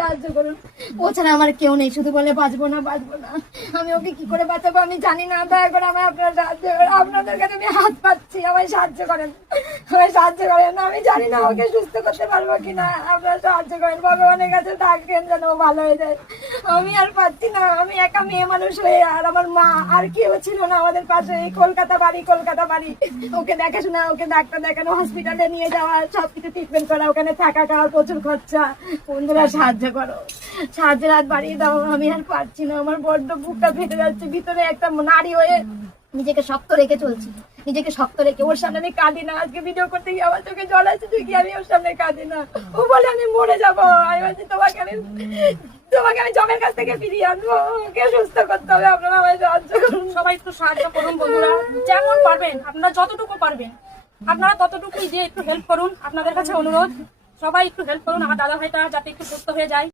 সাহায্য করুন। ও ছাড়া আমার কেউ নেই, শুধু বলে বাঁচবো না বাঁচবো না। আমি ওকে কি করে বাঁচাবো আমি জানি না। দয়া করে আমায় আপনারা সাহায্য করেন, আপনাদের কাছে আমি হাত পাচ্ছি, আমায় সাহায্য করেন, আমায় সাহায্য করেন। আমি জানি না ওকে সুস্থ করতে পারবো কিনা, আপনারা সাহায্য করেন। ভগবানের কাছে ডাকেন যেন ও ভালো হয়ে যায়। আমি আর পাচ্ছি না, আমি একা মেয়ে মানুষ হয়ে, আর আমার মা আর কেউ ছিল না আমাদের পাশে। এই কলকাতা বাড়ি, কলকাতা বাড়ি। ওকে দেখাশোনা, ওকে ডাক্তার দেখানো, হসপিটালে নিয়ে যাওয়া, সবকিছু ট্রিটমেন্ট করা, ওখানে থাকা খাওয়ার প্রচুর খরচা। বন্ধুরা সাহায্য করো, সাহায্যের হাত বাড়িয়ে দাও। আমি আর পারছি না, আমার বড্ড বুকটা ফেটে যাচ্ছে। ভিতরে একটা নারী হয়ে নিজেকে শক্ত রেখে চলছি, নিজেকে শক্ত রেখে। ওর সামনে আমি কাঁদি না, আজকে ভিডিও করতে গিয়ে আমার চোখে জল আসছে, কি আমি ওর সামনে কাঁদি না। ও বলে আমি মরে যাবো। আমি বলছি তোমাকে আমি জমের কাছ থেকে ফিরিয়ে আনবো, ওকে সুস্থ করতে হবে। আপনারা আমায় সাহায্য করুন, সবাই একটু সাহায্য করুন বন্ধুরা, যেমন পারবেন আপনারা যতটুকু পারবেন আপনারা ততটুকুই দিয়ে একটু হেল্প করুন। আপনাদের কাছে অনুরোধ, সবাই একটু হেল্প করুন আমার দাদা ভাইটা যাতে একটু সুস্থ হয়ে যায়।